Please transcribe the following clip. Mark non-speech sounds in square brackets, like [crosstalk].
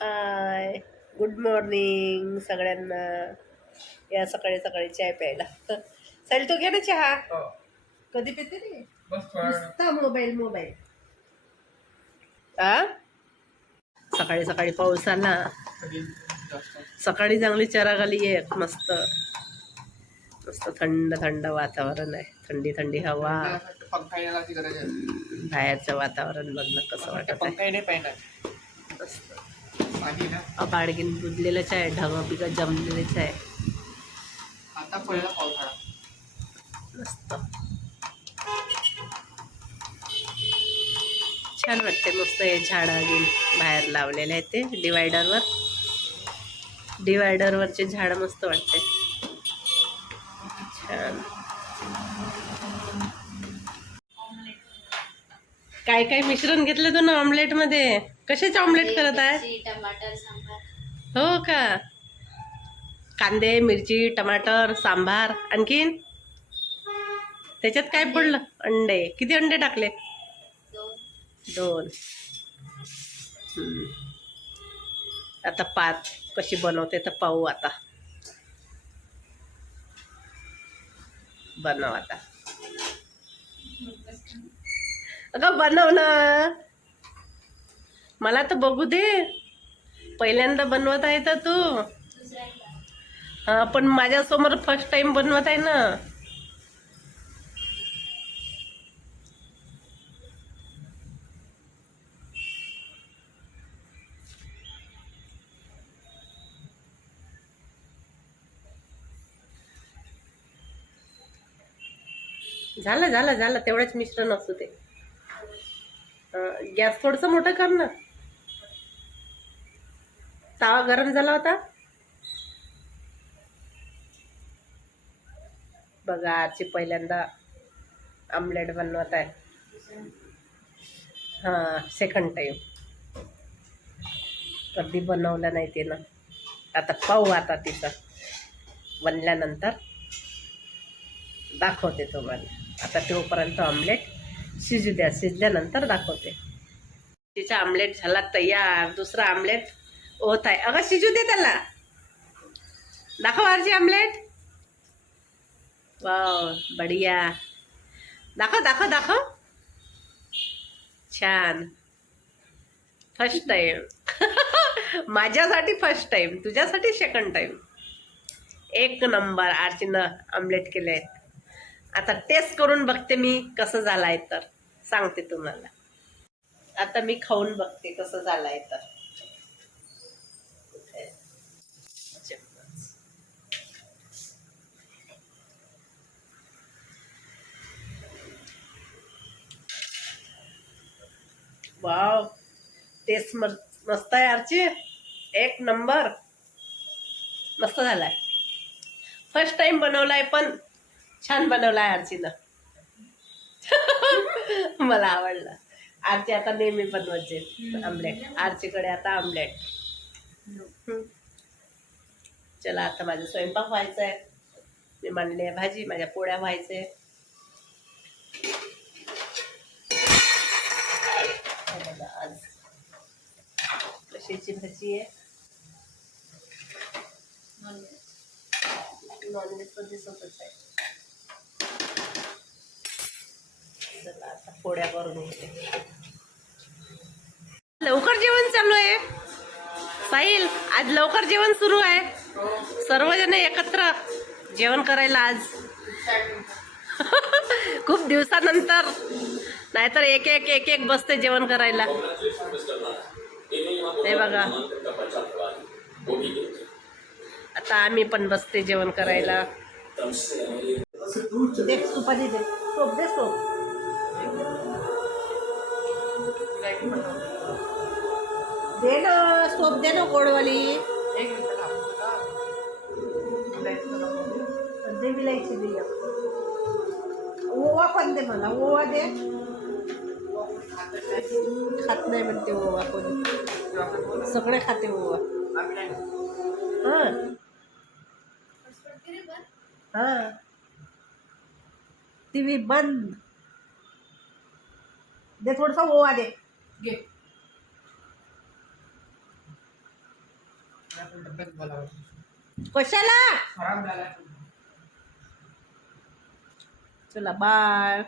हाय. Good morning सगळ्यांना. या सकाळी सकाळी चाय प्यायला. साईल तू घे ना चहा. हो. कधी पिते रे. नुसता मोबाईल मोबाईल आ? सकाळी सकाळी पाऊस आला. सकाळी चांगली चरागाली आहे मस्त. मस्त थंड थंड वातावरण आहे. थंडी थंडी हवा. बाहेरचं वातावरण बघणं कसं वाटत आहे मस्त. आधी ना बाळगीन बुजलेलंच आहे ढग बिग जमलेलेच आहे आता पडला पावसाळा. मस्त. छान वाटते मस्त हे झाडं बिन बाहेर लावलेले आहेत ते डिवायडरवर. डिवायडरवरचे झाडं मस्त वाटते छान. काय काय मिश्रण घेतलं तू ना ऑमलेटमध्ये कशाचे ऑमलेट करत आहे? मिरची, टमाटर सांबार. हो का? कांदे मिरची टमाटर सांबार आणखीन? त्याच्यात काय पडलं? अंडे. किती अंडे टाकले? दोन. आता पात कशी बनवते तर पाहू आता. बनव आता. अगं बनव ना. मला तर बघू दे. पहिल्यांदा बनवत आहे तर तू. हा पण माझ्यासमोर फर्स्ट टाइम बनवत आहे ना. झालं झालं झालं. तेवढंच मिश्रण असू ते गॅस थोडंसं मोठं कर ना. तावा गरम झाला होता? बघा आजची पहिल्यांदा आमलेट बनवत आहे. हां सेकंड टाईम कधी बनवलं नाही ते ना. आता पाहू आता तिचं. बनल्यानंतर दाखवते तुम्हाला आता तोपर्यंत ऑमलेट शिजू द्या. शिजल्यानंतर दाखवते. तिचा आमलेट झाला तयार. दुसरा आमलेट होत आहे अगं शिजू दे त्याला. दाखव आरजी आमलेट. वाव बढिया. दाखव दाखव दाखव. छान. फर्स्ट टाइम [laughs] माझ्यासाठी फर्स्ट टाइम तुझ्यासाठी सेकंड टाइम एक नंबर आरचीनं आमलेट केले आता टेस्ट करून बघते मी कसं झालं आहे तर. सांगते तुम्हाला. आता मी खाऊन बघते कसं झालं आहे तर. वाव. टेस्ट मस्त आहे आरची. एक नंबर. मस्त झालाय. फर्स्ट टाइम बनवलाय पण छान बनवलाय आरचीनं. [laughs] मला आवडलं. आरची आता नेहमी बनवायचे आमलेट. आरचीकडे आता आमलेट. चला आता माझा स्वयंपाक व्हायचा आहे मी मांडली आहे भाजी माझ्या पोळ्या व्हायचे हे बघा आज कशाची भाजी आहे? नॉनव्हेज पण दिसतच आहे. चला आता पोळ्या करून होते लवकर जेवण चालू आहे. साहिल आज लवकर जेवण सुरू आहे. सर्वजण एकत्र जेवण करायला आज. [laughs] खूप दिवसानंतर. नाहीतर एक एक एक एक बसते जेवण करायला. हे बघा. आता आम्ही पण बसते जेवण करायला. दे सुपारी दे. सोप दे सोप. दे ना सोप दे ना गोडवाली. दे विलायची दे. ओवा पण दे मला ओवा दे. खात नाही म्हणते ओवा कोणी सगळे खाते ओवा. हां. हां. टी व्ही बंद. दे थोडसा ओवा दे. घे. कशाला? चला बाय